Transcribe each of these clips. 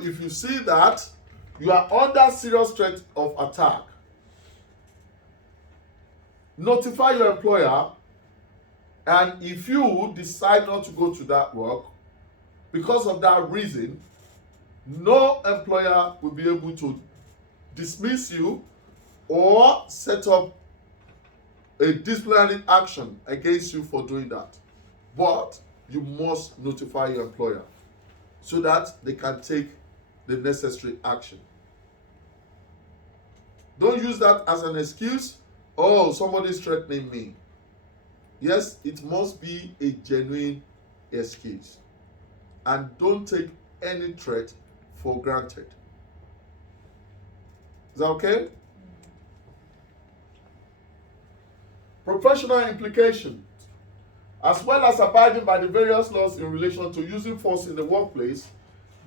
So if you see that you are under serious threat of attack, notify your employer, and if you decide not to go to that work because of that reason, no employer will be able to dismiss you or set up a disciplinary action against you for doing that. But you must notify your employer so that they can take the necessary action. Don't use that as an excuse. Oh, somebody's threatening me. Yes, it must be a genuine excuse. And don't take any threat for granted. Is that okay? Professional implication. As well as abiding by the various laws in relation to using force in the workplace,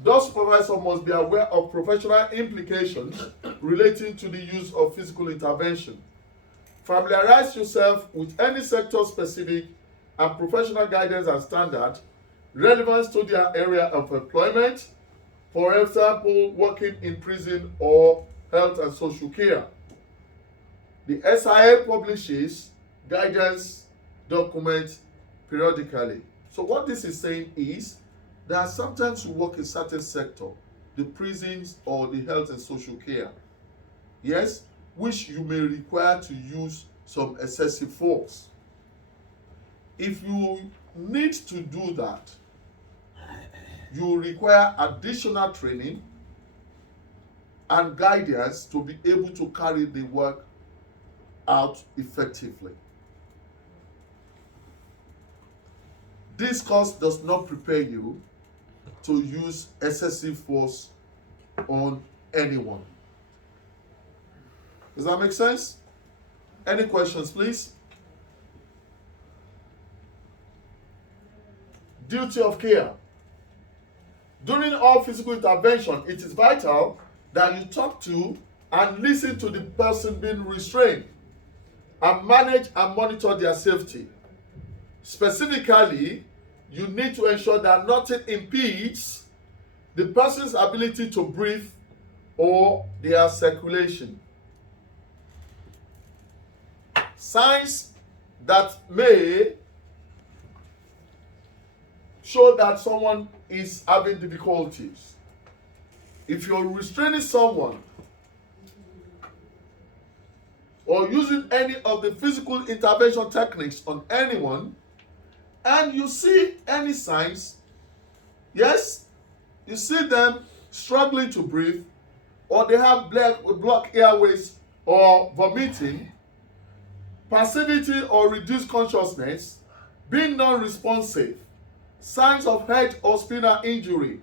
those supervisors must be aware of professional implications relating to the use of physical intervention. Familiarize yourself with any sector-specific and professional guidance and standard relevant to their area of employment, for example, working in prison or health and social care. The SIA publishes guidance documents periodically. So what this is saying is that sometimes you work in certain sector, the prisons or the health and social care, yes, which you may require to use some excessive force. If you need to do that, you require additional training and guidance to be able to carry the work out effectively. This course does not prepare you to use excessive force on anyone. Does that make sense? Any questions, please? Duty of care. During all physical intervention, it is vital that you talk to and listen to the person being restrained and manage and monitor their safety. Specifically, you need to ensure that nothing impedes the person's ability to breathe or their circulation. Signs that may show that someone is having difficulties. If you're restraining someone or using any of the physical intervention techniques on anyone, and you see any signs, yes, you see them struggling to breathe, or they have blocked airways or vomiting, passivity or reduced consciousness, being non-responsive, signs of head or spinal injury,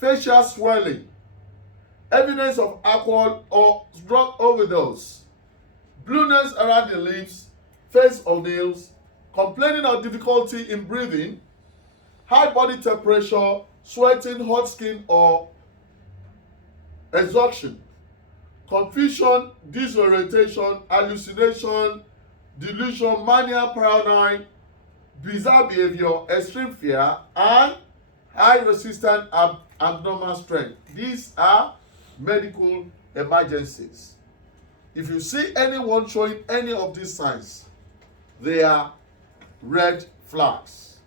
facial swelling, evidence of alcohol or drug overdose, blueness around the lips, face or nails, complaining of difficulty in breathing, high body temperature, sweating, hot skin or exhaustion, confusion, disorientation, hallucination, delusion, mania, paranoia, bizarre behavior, extreme fear, and high resistant abnormal strength. These are medical emergencies. If you see anyone showing any of these signs, they are red flags.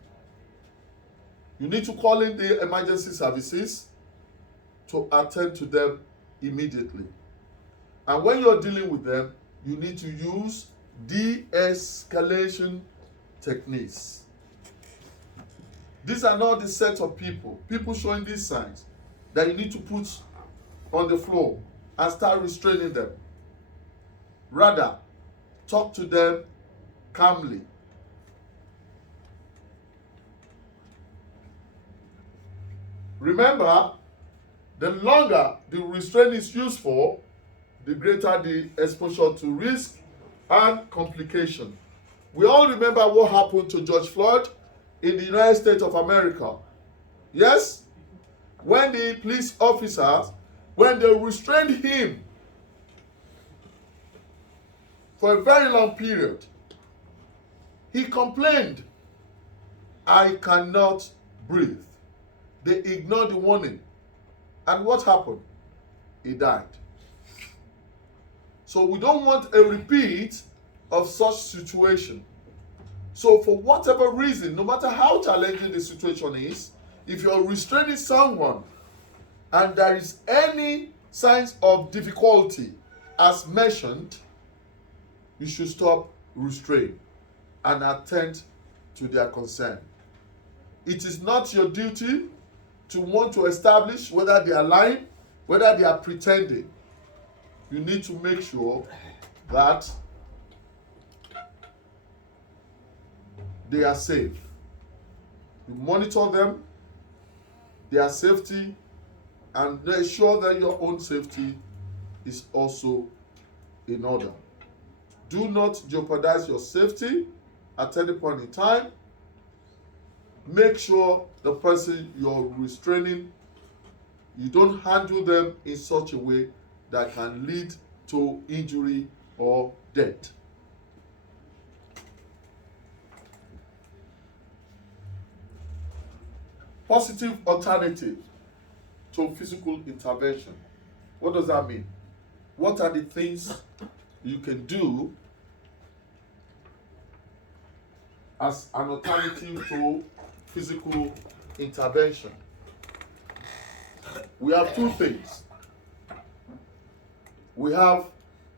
You need to call in the emergency services to attend to them immediately. And when you're dealing with them, you need to use de-escalation techniques. These are not the set of people showing these signs that you need to put on the floor and start restraining them. Rather, talk to them calmly. Remember, the longer the restraint is used for, the greater the exposure to risk and complication. We all remember what happened to George Floyd in the United States of America. Yes? When the police officers, when they restrained him for a very long period, he complained, "I cannot breathe." They ignored the warning And what happened? He died. So we don't want a repeat of such situation. So for whatever reason, no matter how challenging the situation is, if you're restraining someone and there is any signs of difficulty as mentioned, you should stop restraint and attend to their concern. It is not your duty to want to establish whether they are lying, whether they are pretending. You need to make sure that they are safe. You monitor them, their safety, and ensure that your own safety is also in order. Do not jeopardize your safety at any point in time. Make sure the person you're restraining, you don't handle them in such a way that can lead to injury or death. Positive alternative to physical intervention. What does that mean? What are the things you can do as an alternative to physical intervention? We have two things. We have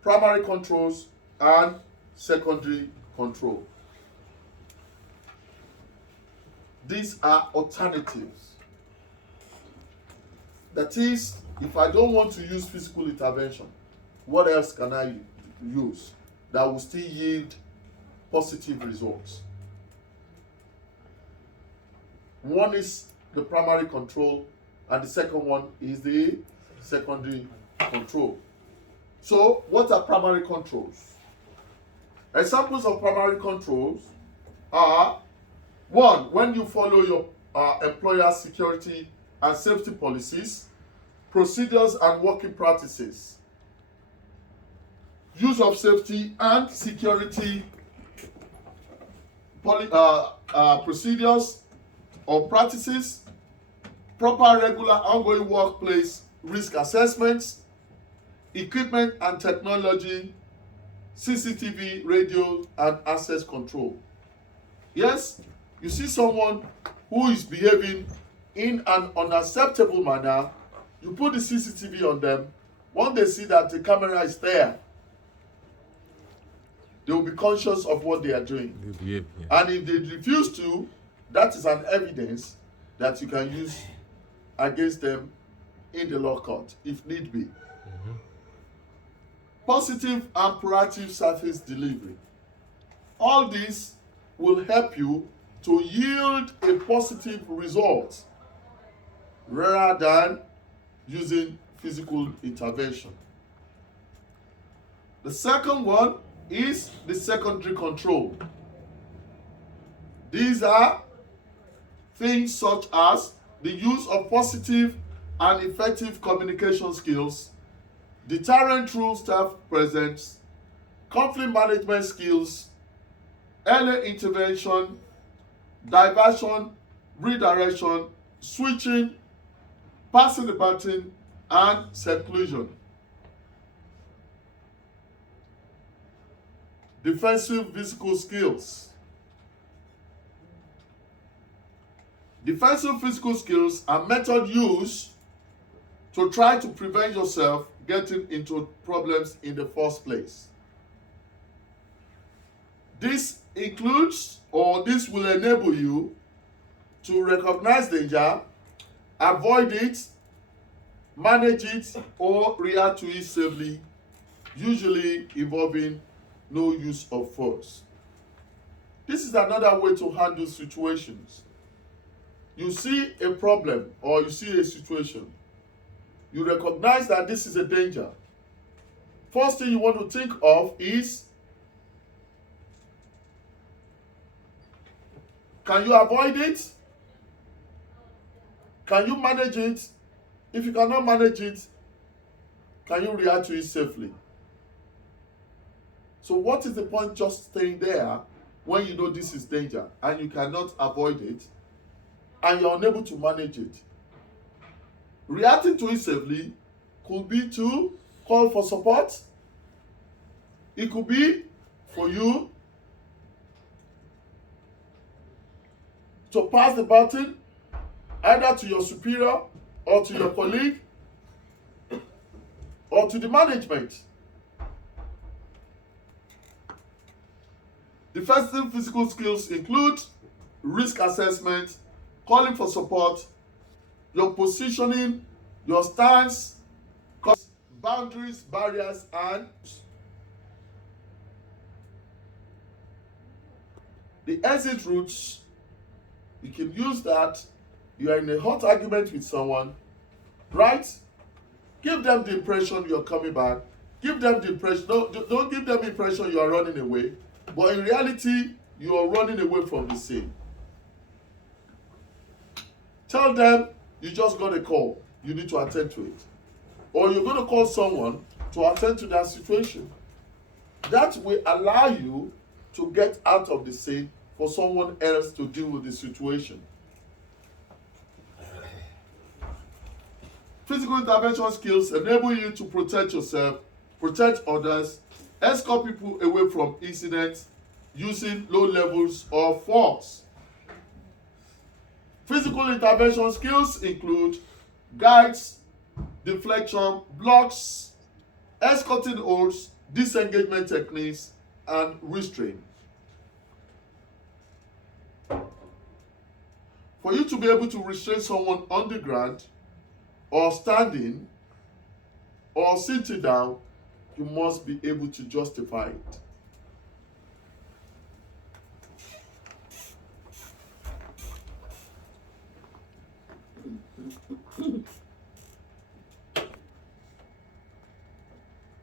primary controls and secondary control. These are alternatives. That is, if I don't want to use physical intervention, what else can I use that will still yield positive results? One is the primary control, and the second one is the secondary control. So, what are primary controls? Examples of primary controls are: one, when you follow your employer security and safety policies, procedures and working practices, use of safety and security procedures or practices, proper, regular, ongoing workplace risk assessments, equipment and technology, CCTV, radio, and access control. Yes, you see someone who is behaving in an unacceptable manner, you put the CCTV on them. Once they see that the camera is there, they will be conscious of what they are doing. Yeah. And if they refuse to, that is an evidence that you can use against them in the law court, if need be. Mm-hmm. Positive and proactive service delivery. All this will help you to yield a positive result rather than using physical intervention. The second one is the secondary control. These are things such as the use of positive and effective communication skills, deterrent through staff presence, conflict management skills, early intervention, diversion, redirection, switching, passing the baton, and seclusion. Defensive physical skills. Defensive physical skills are method used to try to prevent yourself getting into problems in the first place. This includes, or this will enable you to recognize danger, avoid it, manage it, or react to it safely, usually involving no use of force. This is another way to handle situations. You see a problem or you see a situation. You recognize that this is a danger. First thing you want to think of is, can you avoid it? Can you manage it? If you cannot manage it, can you react to it safely? So what is the point just staying there when you know this is danger and you cannot avoid it and you're unable to manage it? Reacting to it safely could be to call for support. It could be for you to pass the baton either to your superior or to your colleague or to the management. Defensive physical skills include risk assessment, calling for support, your positioning, your stance, boundaries, barriers, and the exit routes. You can use that. You are in a hot argument with someone, right? Give them the impression you're coming back. Give them the impression, don't give them the impression you are running away. But in reality, you are running away from the scene. Tell them you just got a call. You need to attend to it. Or you're going to call someone to attend to that situation. That will allow you to get out of the scene for someone else to deal with the situation. Physical intervention skills enable you to protect yourself, protect others, escort people away from incidents using low levels of force. Physical intervention skills include guides, deflection, blocks, escorting holds, disengagement techniques, and restraint. For you to be able to restrain someone on the ground, or standing, or sitting down, you must be able to justify it.